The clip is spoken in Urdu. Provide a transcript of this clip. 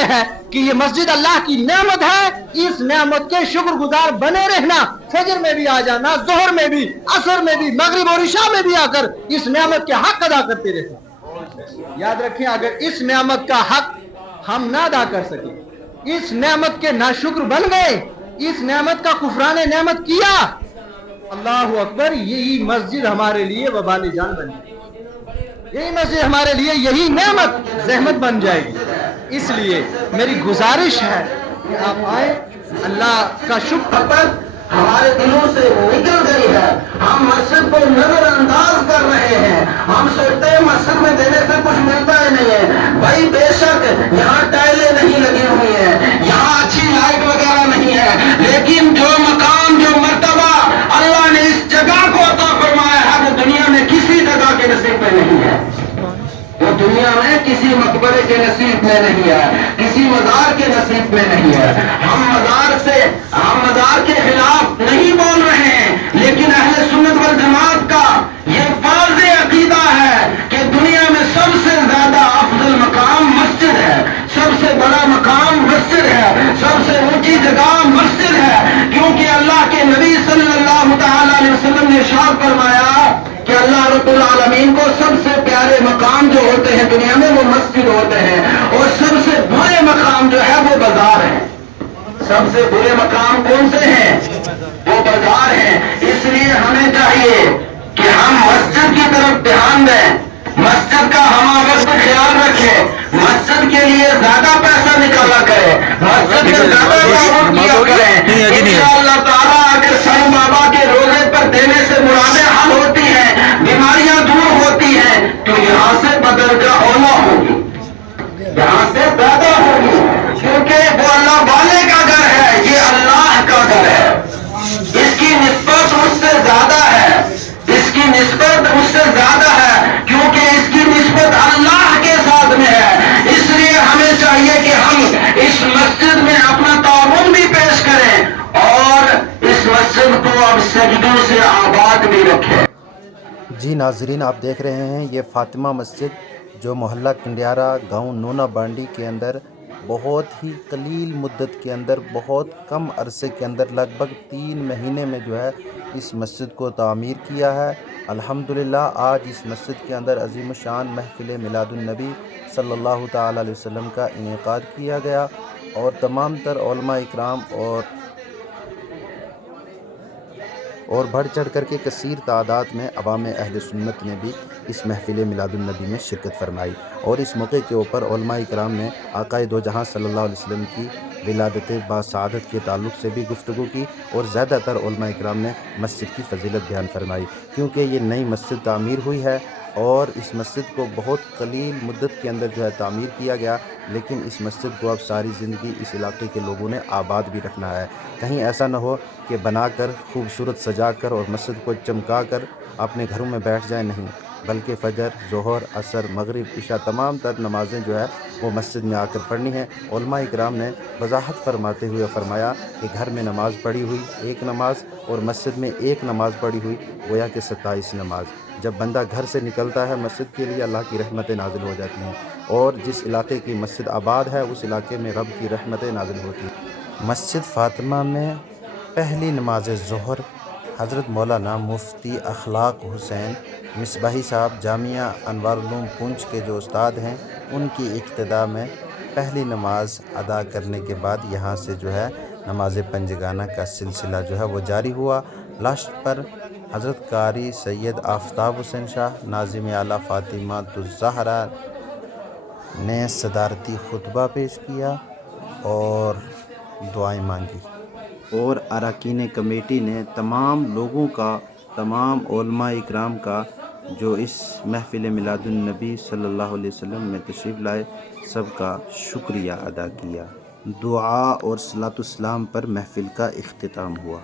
یہ ہے کہ یہ مسجد اللہ کی نعمت ہے، اس نعمت کے شکر گزار بنے رہنا، فجر میں بھی آ جانا، ظہر میں بھی، عصر میں بھی، مغرب اور عشاء میں بھی آ کر اس نعمت کے حق ادا کرتے رہنا۔ یاد رکھیں، اگر اس نعمت کا حق ہم نہ ادا کر سکیں، اس نعمت کے ناشکر بن گئے، اس نعمت کا کفران نعمت کیا، اللہ اکبر، یہی مسجد ہمارے لیے وبال جان بن جائے گی، یہی مسجد ہمارے لیے، یہی نعمت زحمت بن جائے گی۔ اس لیے میری گزارش ہے کہ آپ آئیں، اللہ کا شکر پر ہمارے دلوں سے نکل گئی ہے، ہم مسجد کو نظر انداز کر رہے ہیں، ہم سوچتے ہیں مسجد میں دینے سے کچھ ملتا ہی نہیں ہے۔ بھائی بے شک یہاں ٹائلیں نہیں لگی ہوئی ہیں، یہاں اچھی لائٹ وغیرہ نہیں ہے، لیکن جو مقام، جو مرتبہ اللہ نے اس جگہ کو عطا فرمایا ہے وہ دنیا میں کسی جگہ کے نصیب میں نہیں ہے، وہ دنیا میں کسی مقبرے کے نصیب میں نہیں ہے، کسی مزار کے نصیب میں نہیں ہے۔ ہم مزار کے خلاف نہیں بول رہے ہیں، لیکن اہل سنت والجماعت کا یہ واضح عقیدہ ہے کہ دنیا میں سب سے زیادہ افضل مقام مسجد ہے، سب سے بڑا مقام مسجد ہے، سب سے اونچی جگہ مسجد ہے، کیونکہ اللہ کے نبی صلی اللہ تعالی علیہ وسلم نے ارشاد فرمایا کہ اللہ رب العالمین کو سب سے پیارے مقام جو ہوتے ہیں دنیا میں وہ مسجد ہوتے ہیں، اور سب سے برے مقام جو ہے وہ بازار ہے۔ سب سے برے مقام کون سے ہیں؟ وہ بازار ہیں۔ اس لیے ہمیں چاہیے کہ ہم مسجد کی طرف دھیان دیں، مسجد کا ہم وقت خیال رکھیں، مسجد کے لیے زیادہ پیسہ نکالا کریں، مسجد میں زیادہ تعاون کیا کریں۔ انشاءاللہ تعالیٰ اگر سائیں بابا کے روزے پر دینے سے مرادیں حل ہوتی ہیں، بیماریاں دور ہوتی ہیں، تو یہاں سے بدل کا اولا ہوگی، یہاں سے پیدا ہوگی، کیونکہ وہ اللہ والے کا گھر ہے، یہ اللہ کا گھر ہے، اس کی نسبت اس سے زیادہ ہے، اس کی نسبت اس سے زیادہ ہے، کیونکہ اس کی نسبت اللہ کے ساتھ میں ہے۔ اس لیے ہمیں چاہیے کہ ہم اس مسجد میں اپنا تعاون بھی پیش کریں اور اس مسجد کو اب سجدوں سے آباد بھی رکھیں۔ جی ناظرین، آپ دیکھ رہے ہیں یہ فاطمہ مسجد جو محلہ کنڈیارہ، گاؤں نونا بانڈی کے اندر بہت ہی قلیل مدت کے اندر، بہت کم عرصے کے اندر، لگ بھگ 3 مہینے میں جو ہے اس مسجد کو تعمیر کیا ہے۔ الحمدللہ آج اس مسجد کے اندر عظیم الشان محفل میلاد النبی صلی اللہ تعالی علیہ وسلم کا انعقاد کیا گیا، اور تمام تر علماء اکرام اور بڑھ چڑھ کر کے کثیر تعداد میں عوام اہل سنت نے بھی اس محفل میلاد النبی میں شرکت فرمائی، اور اس موقع کے اوپر علماء اکرام نے آقا دو جہاں صلی اللہ علیہ وسلم کی ولادت باسعادت کے تعلق سے بھی گفتگو کی، اور زیادہ تر علماء اکرام نے مسجد کی فضیلت بیان فرمائی، کیونکہ یہ نئی مسجد تعمیر ہوئی ہے، اور اس مسجد کو بہت قلیل مدت کے اندر جو ہے تعمیر کیا گیا، لیکن اس مسجد کو اب ساری زندگی اس علاقے کے لوگوں نے آباد بھی رکھنا ہے۔ کہیں ایسا نہ ہو کہ بنا کر خوبصورت سجا کر اور مسجد کو چمکا کر اپنے گھروں میں بیٹھ جائیں، نہیں، بلکہ فجر، ظہر، عصر، مغرب، عشاء تمام تر نمازیں جو ہے وہ مسجد میں آ کر پڑھنی ہیں۔ علماء اکرام نے وضاحت فرماتے ہوئے فرمایا کہ گھر میں نماز پڑھی ہوئی 1 نماز اور مسجد میں 1 نماز پڑھی ہوئی گویا کہ 27 نماز۔ جب بندہ گھر سے نکلتا ہے مسجد کے لیے، اللہ کی رحمتیں نازل ہو جاتی ہیں، اور جس علاقے کی مسجد آباد ہے اس علاقے میں رب کی رحمتیں نازل ہوتی ہیں۔ مسجد فاطمہ میں پہلی نماز ظہر حضرت مولانا مفتی اخلاق حسین مصباحی صاحب جامعہ انوار العلوم پونچھ کے جو استاد ہیں، ان کی اقتداء میں پہلی نماز ادا کرنے کے بعد یہاں سے جو ہے نماز پنجگانہ کا سلسلہ جو ہے وہ جاری ہوا۔ لاسٹ پر حضرت قاری سید آفتاب حسین شاہ ناظم اعلیٰ فاطمہ الزہرا نے صدارتی خطبہ پیش کیا اور دعائیں مانگی، اور اراکین کمیٹی نے تمام لوگوں کا، تمام علماء اکرام کا جو اس محفل میلاد النبی صلی اللہ علیہ وسلم میں تشریف لائے، سب کا شکریہ ادا کیا۔ دعا اور صلاۃ السلام پر محفل کا اختتام ہوا۔